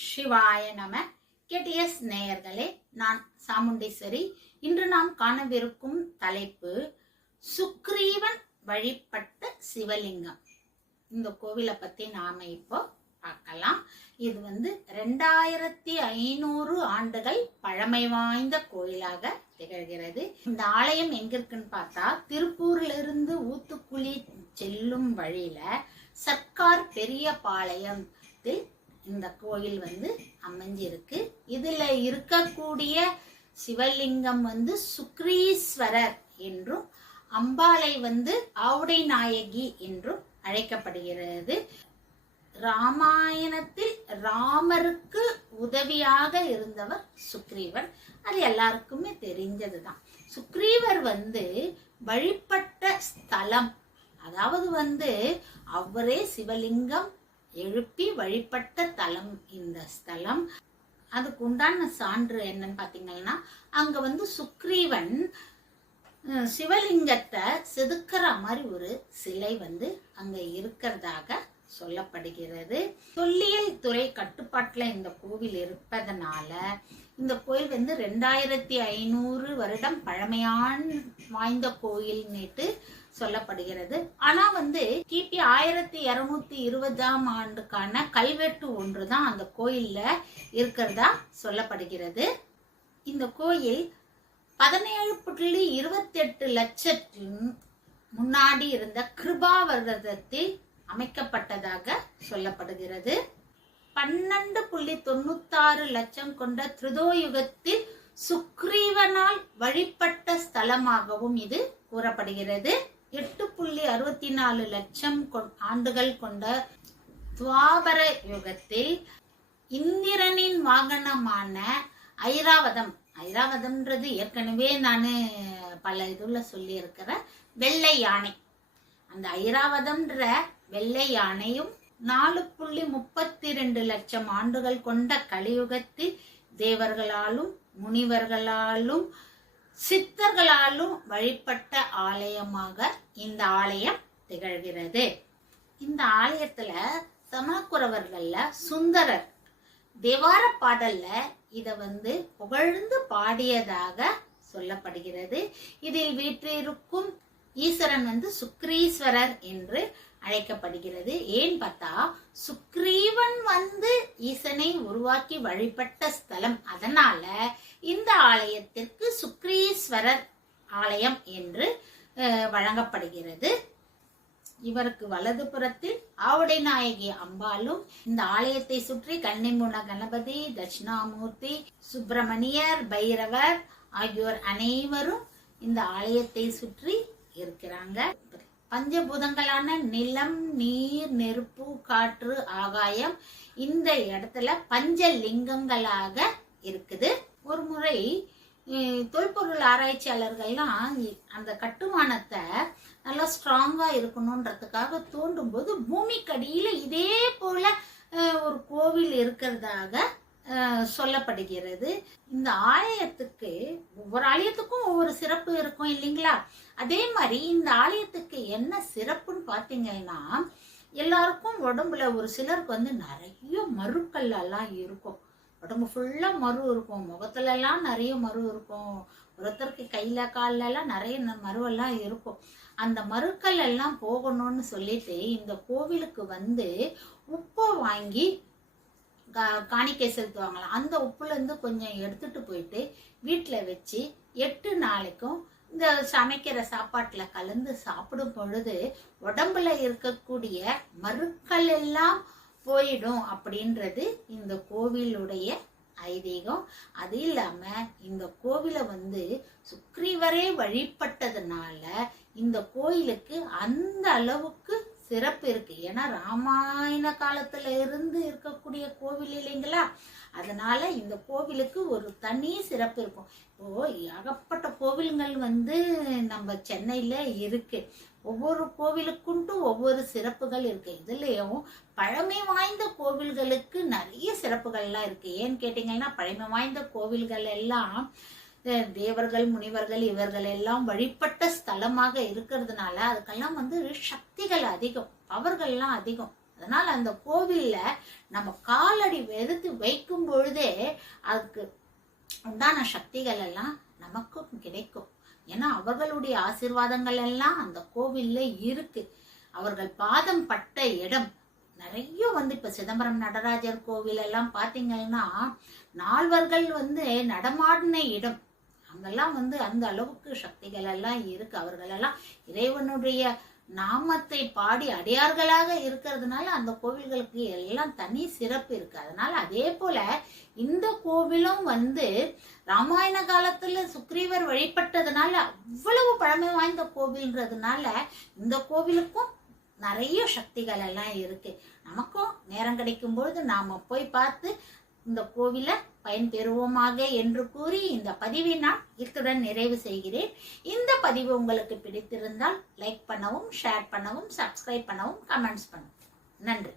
சிவாய நம. கேடிஎஸ் நேயர்களே நான் சாமுண்டீஸ்வரி. இன்று நாம் காணவிருக்கும் தலைப்பு சுக்ரீவன் வழிபட்ட சிவலிங்கம். இந்த கோவிலை பத்தி நாம இப்போ பார்க்கலாம். இது வந்து ரெண்டாயிரத்தி ஐநூறு ஆண்டுகள் பழமை வாய்ந்த கோயிலாக திகழ்கிறது. இந்த ஆலயம் எங்க இருக்குன்னு பார்த்தா திருப்பூர்ல இருந்து செல்லும் வழியில சர்க்கார் பெரிய பாளையத்தில் இந்த கோயில் வந்து அமைஞ்சிருக்கு. இதுல இருக்கக்கூடிய சிவலிங்கம் வந்து சுக்ரீஸ்வரர் என்றும் அம்பாளை வந்து ஆவுடை நாயகி என்றும் அழைக்கப்படுகிறது. ராமாயணத்தில் ராமருக்கு உதவியாக இருந்தவர் சுக்ரீவன் அது எல்லாருக்குமே தெரிஞ்சதுதான். சுக்ரீவர் வந்து வழிபட்ட ஸ்தலம். அதாவது வந்து அவரே சிவலிங்கம் எழுப்பி வழிபட்ட தலம் இந்த ஸ்தலம். அதுக்கு உண்டான சான்று என்னன்னு பாத்தீங்கன்னா அங்க வந்து சுக்ரீவன் சிவலிங்கத்தை செதுக்கிற மாதிரி ஒரு சிலை வந்து அங்க இருக்கிறதாக சொல்லப்படுகிறது. தொல்லியல் துறை கட்டுப்பாட்டுல இந்த கோவில் இருப்பதனால இந்த கோயில் வந்து ரெண்டாயிரத்தி ஐநூறு வருடம் பழமையான வாய்ந்த கோயில்னுட்டு சொல்லப்படுகிறது. ஆனா வந்து கிபி ஆயிரத்தி இருநூத்தி இருபதாம் ஆண்டுக்கான கல்வெட்டு ஒன்று தான் அந்த கோயில்ல இருக்கிறதா சொல்லப்படுகிறது. இந்த கோயில் பதினேழு புள்ளி இருபத்தி எட்டு லட்சத்தின் முன்னாடி இருந்த கிருபாவரதத்தில் அமைக்கப்பட்டதாக சொல்லப்படுகிறது. பன்னெண்டு புள்ளி தொண்ணூத்தாறு லட்சம் கொண்ட திருதோயுகத்தில் சுக்ரீவனால் வழிபட்ட ஸ்தலமாகவும் இது கூறப்படுகிறது. எட்டு புள்ளி அறுபத்தி நாலு லட்சம் ஆண்டுகள் கொண்ட துவாபர யுகத்தில் இந்திரனின் வாகனமான ஐராவதம் ஐராவதம்ன்றது ஏற்கனவே நான் பல இதுல சொல்லி வெள்ளை யானை. அந்த ஐராவதம்ன்ற வெள்ளை யானையும் நாலு புள்ளி முப்பத்தி ரெண்டு லட்சம் ஆண்டுகள் கொண்ட கலியுகத்தில் தேவர்களாலும் முனிவர்களாலும் சித்தர்களாலும் வழிபட்ட ஆலயமாக இந்த ஆலயம் திகழ்கிறது. இந்த ஆலயத்துல சமணக்குறவர்கள்ல சுந்தரர் தேவார பாடல்ல இத வந்து புகழ்ந்து பாடியதாக சொல்லப்படுகிறது. இதில் வீற்றிருக்கும் ஈஸ்வரன் வந்து சுக்ரீஸ்வரர் என்று அழைக்கப்படுகிறது. ஏன் பார்த்தா சுக்ரீவன் வந்து ஈசனை உருவாக்கி வழிபட்ட ஸ்தலம். அதனால இந்த ஆலயத்திற்கு சுக்ரீஸ்வரர் ஆலயம் என்று வழங்கப்படுகிறது. இவருக்கு வலது புறத்தில் ஆவுடை நாயகி அம்பாலும் இந்த ஆலயத்தை சுற்றி கன்னிமுன கணபதி தட்சிணாமூர்த்தி சுப்பிரமணியர் பைரவர் ஆகியோர் அனைவரும் இந்த ஆலயத்தை சுற்றி இருக்கிறாங்க. பஞ்சபூதங்களான நிலம் நீர் நெருப்பு காற்று ஆகாயம் இந்த இடத்துல பஞ்ச லிங்கங்களாக இருக்குது. ஒரு முறை தொல்பொருள் ஆராய்ச்சியாளர்கள்லாம் அந்த கட்டுமானத்தை நல்லா ஸ்ட்ராங்கா இருக்கணுன்றதுக்காக தோண்டும் போது பூமிக்கடியில இதே போல ஒரு கோவில் இருக்கிறதாக சொல்லப்படுகிறது. இந்த ஆலயத்துக்கு ஒவ்வொரு ஆலயத்துக்கும் ஒவ்வொரு சிறப்பு இருக்கும் இல்லைங்களா? அதே மாதிரி இந்த ஆலயத்துக்கு என்ன சிறப்புன்னு பார்த்தீங்கன்னா எல்லாருக்கும் உடம்புல ஒரு சிலருக்கு வந்து நிறைய மருக்கள்லெல்லாம் இருக்கும். உடம்பு ஃபுல்லாக மரு இருக்கும். முகத்துலலாம் நிறைய மரு இருக்கும். ஒருத்தருக்கு கையில் கால்ல நிறைய ந- மருவெல்லாம் இருக்கும். அந்த மருக்கள் எல்லாம் போகணும்னு சொல்லிட்டு இந்த கோவிலுக்கு வந்து உப்பை வாங்கி காணிக்கை செலுத்துவாங்களாம் அந்த உப்புலேருந்து கொஞ்சம் எடுத்துட்டு போயிட்டு வீட்டில் வச்சு எட்டு நாளைக்கும் இந்த சமைக்கிற சாப்பாட்டில் கலந்து சாப்பிடும் பொழுது உடம்புல இருக்கக்கூடிய மருக்கள் எல்லாம் போயிடும் அப்படின்றது இந்த கோவிலுடைய ஐதீகம். அது இல்லாம இந்த கோவிலை வந்து சுக்ரீவரே வழிபட்டதுனால இந்த கோயிலுக்கு அந்த அளவுக்கு சிறப்பு இருக்கு. ஏன்னா ராமாயண காலத்துல இருந்து இருக்கக்கூடிய கோவில் இல்லைங்களா? அதனால இந்த கோவிலுக்கு ஒரு தனி சிறப்பு இருக்கும். இப்போ ஏகப்பட்ட கோவில்கள் வந்து நம்ம சென்னையில இருக்கு. ஒவ்வொரு கோவிலுக்குண்டு ஒவ்வொரு சிறப்புகள் இருக்கு. இதுலயும் பழமை வாய்ந்த கோவில்களுக்கு நிறைய சிறப்புகள்லாம் இருக்கு. ஏன்னு கேட்டீங்கன்னா பழமை வாய்ந்த கோவில்கள் எல்லாம் தேவர்கள் முனிவர்கள் இவர்கள் எல்லாம் வழிபட்ட ஸ்தலமாக இருக்கிறதுனால அதுக்கெல்லாம் வந்து சக்திகள் அதிகம் பவர்கள்லாம் அதிகம். அதனால அந்த கோவில்ல நம்ம காலடி எடுத்து வைக்கும் பொழுதே அதுக்கு உண்டான சக்திகள் எல்லாம் நமக்கும் கிடைக்கும். ஏன்னா அவர்களுடைய ஆசீர்வாதங்கள் எல்லாம் அந்த கோவில்ல இருக்கு. அவர்கள் பாதம் பட்ட இடம். நிறைய வந்து இப்ப சிதம்பரம் நடராஜர் கோவில் எல்லாம் பாத்தீங்கன்னா நால்வர்கள் வந்து நடமாடின இடம். அங்கெல்லாம் வந்து அந்த அளவுக்கு சக்திகள் எல்லாம் இருக்கு. அவர்களெல்லாம் இறைவனுடைய நாமத்தை பாடி அடியார்களாக இருக்கிறதுனால அந்த கோவில்களுக்கு எல்லாம் தனி சிறப்பு இருக்கு. அதனால அதே போல இந்த கோவிலும் வந்து ராமாயண காலத்துல சுக்ரீவர் வழிபட்டதுனால அவ்வளவு பழமை வாய்ந்த கோவில்ன்றதுனால இந்த கோவிலுக்கும் நிறைய சக்திகள் எல்லாம் இருக்கு. நமக்கும் நேரம் கிடைக்கும் பொழுது நாம போய் பார்த்து இந்த கோவிலை பயன்பெறுவோமாக என்று கூறி இந்த பதிவை நான் இத்துடன் நிறைவு செய்கிறேன். இந்த பதிவு உங்களுக்கு பிடித்திருந்தால் லைக் பண்ணவும் ஷேர் பண்ணவும் சப்ஸ்கிரைப் பண்ணவும் கமெண்ட்ஸ் பண்ணவும். நன்றி.